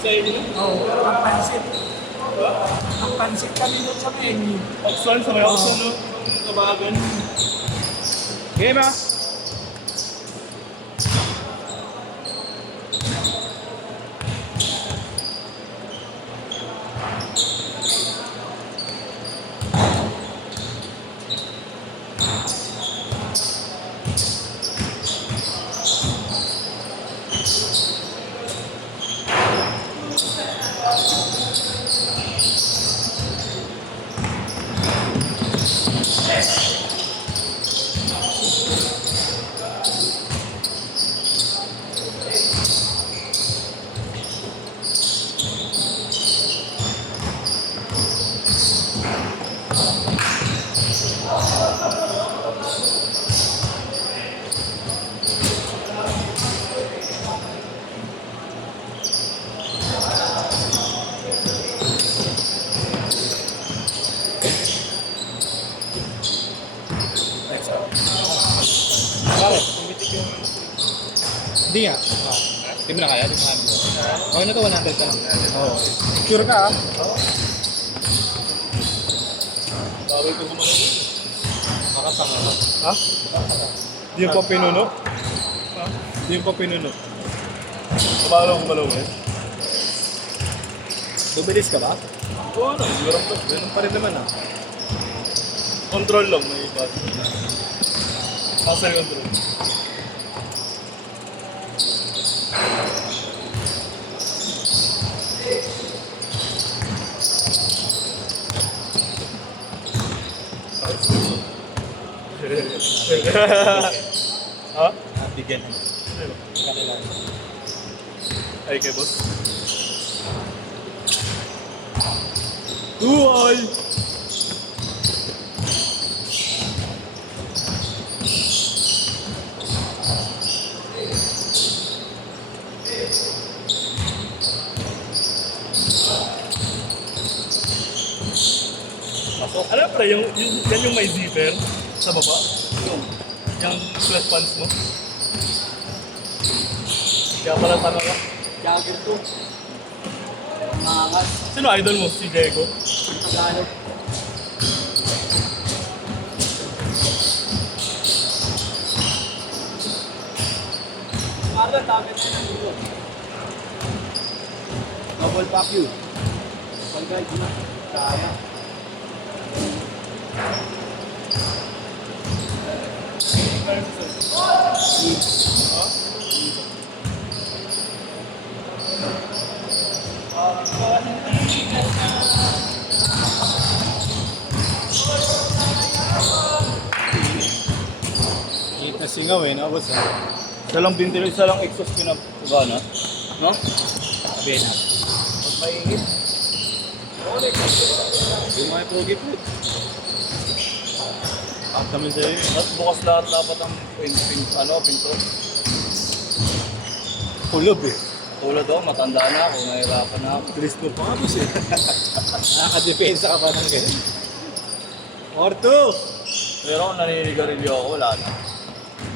Sa inyo? Oo, ang pansit. Ang pansit kami doon sa menu. Oxon, sa may Oxon, no? Kabagan. Game ah! Bakit? Tumitik yung... Hindi nga. Hindi mo na kaya, hindi mo kaya. Okay na to, 100 ka lang. Oo. Sure ka ah? Oo. Bawal ko gumawa. Makapanga ka. Ha? Di yung pa pinuno? Ha? Di yung pa pinuno. Kabalo akong balaw eh. Bubilis ka ba? Oo, ano? Sigurang to. Ganun pa rin naman ah. Control lang, may iba. Muscle control. Ha? Bigyan. Kakilala. Ay, kay boss. Dual! Pasok. Alam pa, yan yung may zipper sa baba. Yung flat pants mo. Kaya pala tanga ka. Jagger to. Mangas. Sino idol mo? Si Diego? Tagalog. Marlon, dami na yun dito. Double pack you. Pagkait na. Kaya. Kita singaw eh, no? Boss ah. Isa lang bintilo, isa lang exhaust pinagana. No? Sabi na. Mas maingit. Yung mga pogi po. At kami sa'yo. At bukas lahat dapat ang pinto. Kulob eh. Tulad ako, matanda na ako, nahirapan na ako. Bilis mo pa nga boss eh. Nakaka-depensa ka pa ng ganyan. Orto! Pero kung naninigarilyo ako, wala na.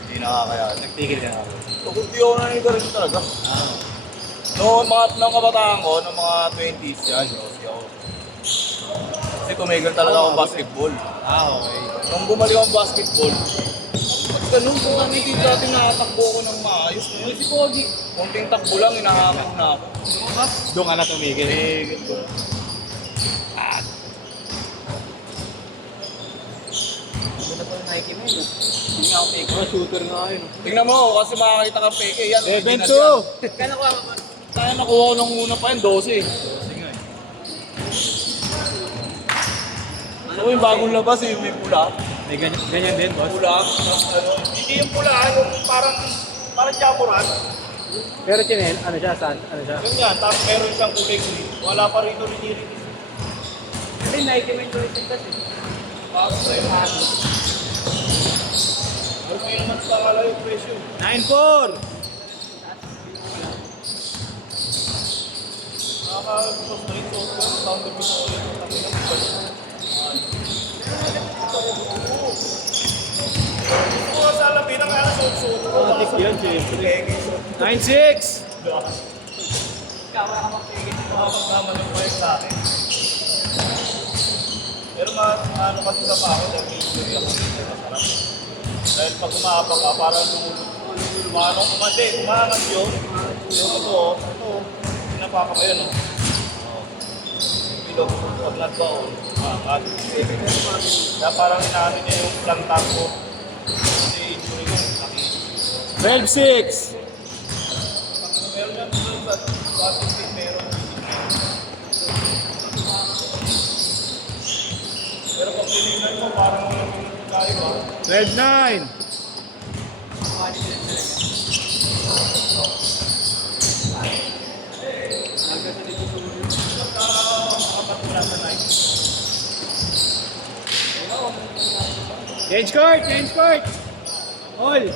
Hindi nakakaya. Nagtigil ka na ako. So, kung di ako naninigarilyo talaga. Noong mga kabataan ko, noong mga 20s yan, yosi ako. Kasi tumigil talaga akong basketball. Okay. Nung bumalik akong basketball, ba't ganun kung hindi natin nakatakbo ko ng maayos? Ngayon si Pogi, konting takbo lang, inahamak na ako. Doon ka na tumigil. Tumigil ko. Ano na po yung Nike mo yun? Hindi nga ako fake. Mga shooter nga yun. Tingnan mo, kasi makakita ka fake yan. Event original 2! yan. Kaya nakuha mo. Tayo nakuha ko nung una pa yun, 12. Ano yung bagong labas eh, may pula. May ganyan din, boss. Pula, tapos ano, hindi yung pula, yung parang jamuran. Pero Chinel, ano siya? Saan? Ano siya? Yun nga, tapos meron siyang kulay green. Wala pa rito rin. Kasi Nike mo yung tulitin kasi. Tapos na yung halo. Ano may naman sa kala yung presyo? 9-4! Nakakagpas na rin suot ko, sound of it ulit ng takilang. Oo, sa labi na kaya suot-suot ko. Matik yan, siyempre. 9-6! Makapagkama ng project sa akin. Pero ano kasi sa pa ako, dahil may injury ako dito, masarap. Dahil pag umabak ka, parang lumanong kumandi, umangat yun. Yung ito, pinapaka ba yun, no? Bilog, pag nagbaon, umangat. Kaya parang inaano niya yung planta ko. Kasi injury ko, sakit. 12-6. Meron yan doon sa Battlefield, meron. Pero pag tinignan mo, parang walang pinagkakayo ba? 12-9. Change court! Change court! All!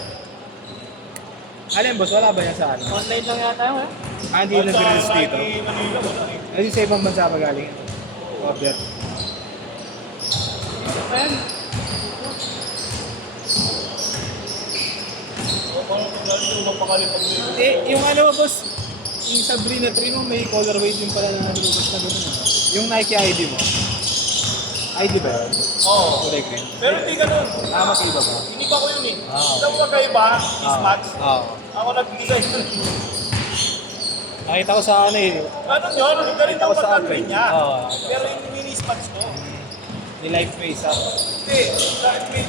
Alin boss, wala ba yan sa ano? Online lang yata yun, eh. Ah, hindi nag-release dito. Manila, wala eh. Kasi sa ibang bansa magaling. Order. Ayan. O, parang paglalit yung mapakalipag mo yun. Yung ano boss, yung Sabrina 3 mo may colorway din pala na nalulubos na gano'n. Yung Nike ID mo. ID ba yun? Oo. Kulay green. Pero hindi ganun. Ah, mas iba ba? Hindi pa ko yun eh. Ah. Ito mo magkaiba, mismatch. Oo. Ako nag-design yun. Nakita ko sa ano eh. Ganun yun, ganun ang pagkagawin niya. Oo. Pero yung mini-match ko. Ni life face up. Hindi, dahil may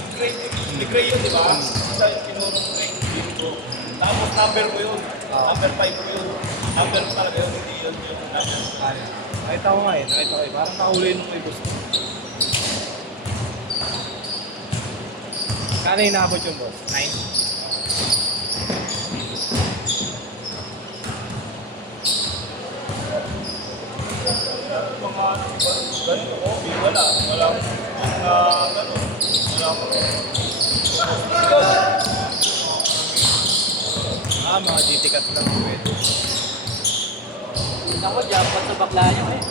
gray yun, di ba? Isa yung tinurong gray, dito. Tapos number ko yun. Number 5 ko yun. Number ko talaga yun, hindi yun yung Nakita ko nga eh. Nakita ko eh. Parang nakahuli nung may gusto. Kano inaabot yung boss? 9? mga ganito ko, wala. Wala akong na gano'n. Wala akong Mga GT-cut lang pwede. Ako, jackpot sa bakla niyo, eh.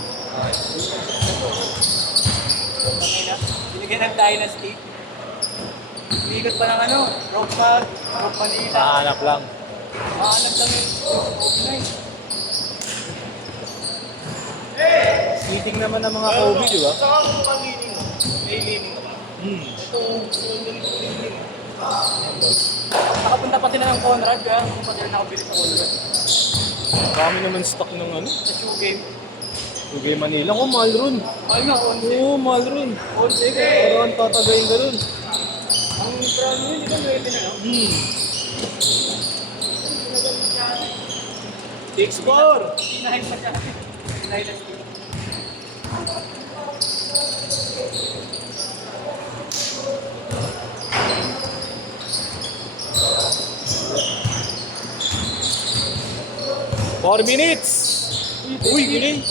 Pangina, binigyan ng Dynasty. Umiikot pa ng ano, Rock Manila. Hanap lang. Mahanap lang yung offline. Meeting naman ng mga Kobe, di ba? Saka kung kanining mo, may lining ka ba? Ito, yung lining. Nakapunta pa sila ng Conrad, kaya kung pa sila nakabili sa Conrad. Dami naman stock ng ano. Sa shoe game. Tugay Manila. Oh, mahal ron. Ay nga, onse. Oo, mahal ron. Onse ka. Parang tatagayin ka ron. Ang brand nyo, di ba 9 na, no? 6-4. Pinahin pa siya. Dynasty. Four minutes. Uy, galing.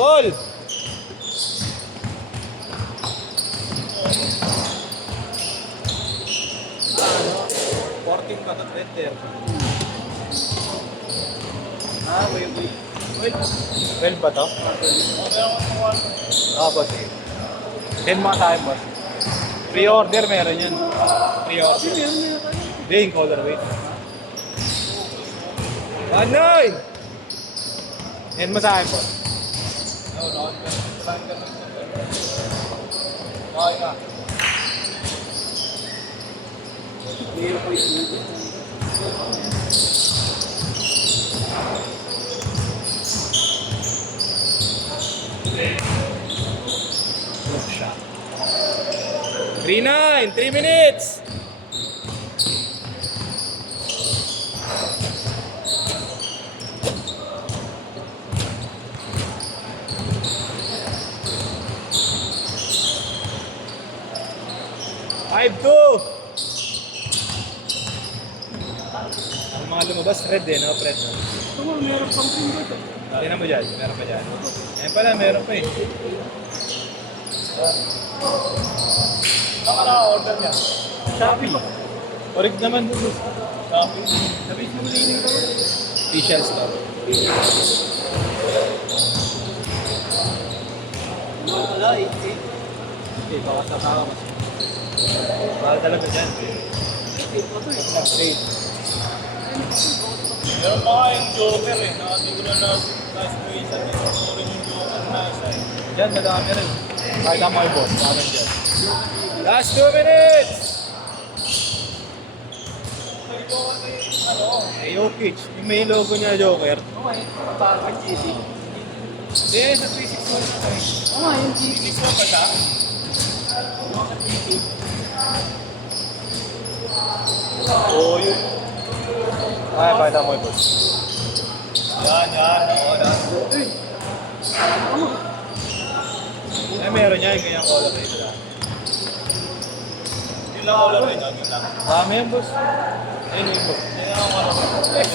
All. Ba ito? Better. Wait. 12 ba to? Boss. 10 mga tayo, boss. Pre-order meron yan. Pre-order. Hindi, yung colorway. 1-9! Yan mo sa akin, boss. Okay ka. Good shot. 3-9! 3 minutes! Ang mga lumabas, red eh, no? Red. Meron pang pinto. Tingnan mo dyan, meron pa dyan. Ayan pala, meron pa eh. Saan ka na-order niya? Shopee. Orig naman doon. Shopee. Sabi mo lining ka. Official store. Wala, 8. Okay, baka sa tao mas. Baka talaga dyan. Ito to eh. Nag-save. Meron pa nga yung Joker eh. Hindi ko na na-sprayan. Ito rin yung Joker na isa eh. Yan, madami rin. Kahit ang mga boss, namin dyan. Last 2 minutes! Ano? Jokic, yung may logo niya Joker. Okay, parang cheesy. Hindi, sa 360 na tayo. Oo nga, yung cheesy. Phoenix mo ba siya? Oo, yun. Ay, pakita mo yung boss. Yan, yan. Oo, yan. Eh, meron niya yung ganyang color rate lang. Yun lang color rin. Yun lang. Dami yan, boss. Ayun yung boss. Yan ang color rin.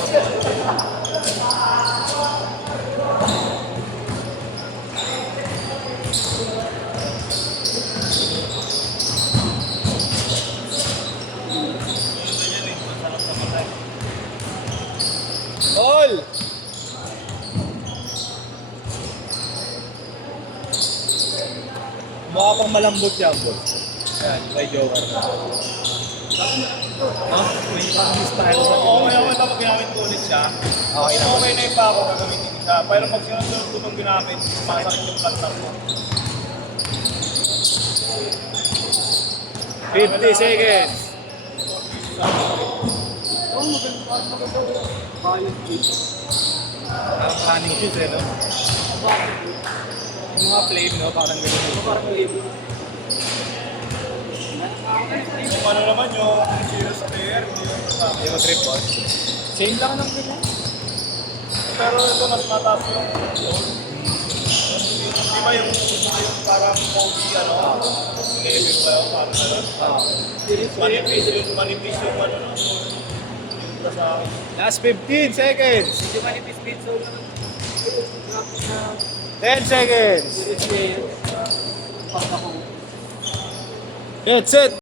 All! Mukha pang malambot yan, boss. Yan, kay Joker. No? May parang style sa Oo, okay naman tapos ginamit ko ulit siya. Okay naman. Okay na yung pa ako gagamitin ko siya. Pero pag sinunod ko itong ginamit, masakit yung plantar ko. 50 seconds. Oo, maganda. Violent cheesy. Ang running shoes eh, no? Yung mga flame, no? Parang gano'n. Parang label. Yung ano naman yung serious player, hindi yung kasama. Yung trip boss. Same lang ng ganyan. Pero ito mas mataas yung di ba yung parang Kobe, ano? Level ba yun? Parang gano'n. Manipis yung ano, no? Yung kasama. Last 15 seconds. Medyo manipis din, so graphic na 10 seconds. serious player. Pag ako. That's it.